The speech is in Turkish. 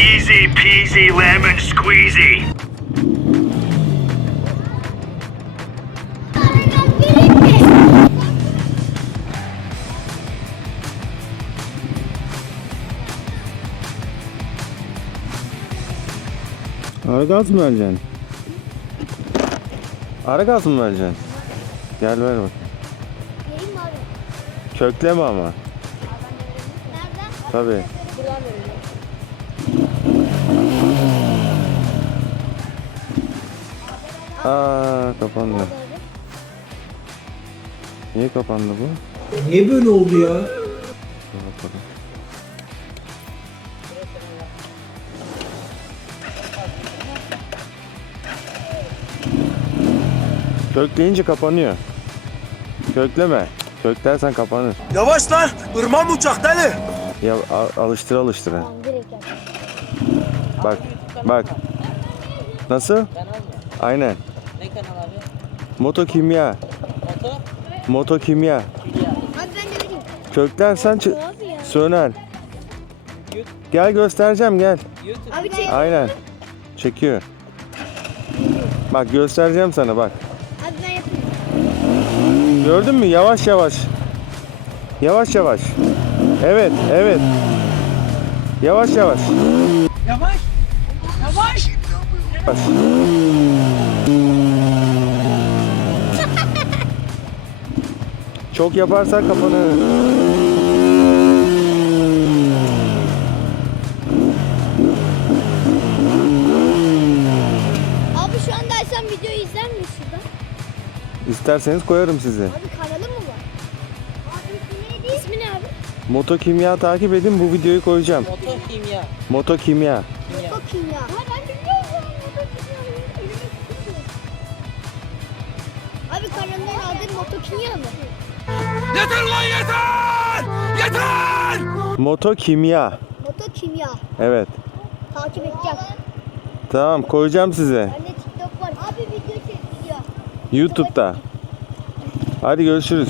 Easy peasy lemon squeezy. Ara gaz mı vereceksin? Ara gaz mı vereceksin? Gel ver bak. Kökleme ama. Tabii. Aa kapandı. Niye kapandı bu? Niye böyle oldu ya? Dur bakalım. Kökleyince kapanıyor. Kökleme. Köklersen kapanır. Yavaş lan! Irmağın uçak deli! Ya a- alıştıra alıştıra. Tamam direkt yap. Bak. Bak. Nasıl? Aynen. Ne kanal abi? Moto kimya. Moto? Moto kimya. Abi ben de vereyim. Köklersen ya. söner. Gel göstereceğim gel. Abi çek. Aynen. Çekiyor. Bak göstereceğim sana bak. Abi ben yapayım. Gördün mü? Yavaş yavaş. Yavaş yavaş. Evet, evet. Yavaş. Yavaş. Çok yaparsan kapanır. Abi şu anda açsam videoyu izler miyiz şurada? İsterseniz koyarım sizi. Abi kanalı mı var? Abi ismi neydi? İsmi ne abi? Moto kimya takip edin bu videoyu koyacağım. Moto kimya. Moto kimya. Kimya. Moto kimya. Ha ben kanalından aldığın moto kimya mı? Yeter lan yeter! Yeter! Moto kimya. Moto kimya. Evet. Takip edeceğim. Tamam koyacağım size. Bende TikTok var. Abi video çekiyor. YouTube'da. Hadi görüşürüz.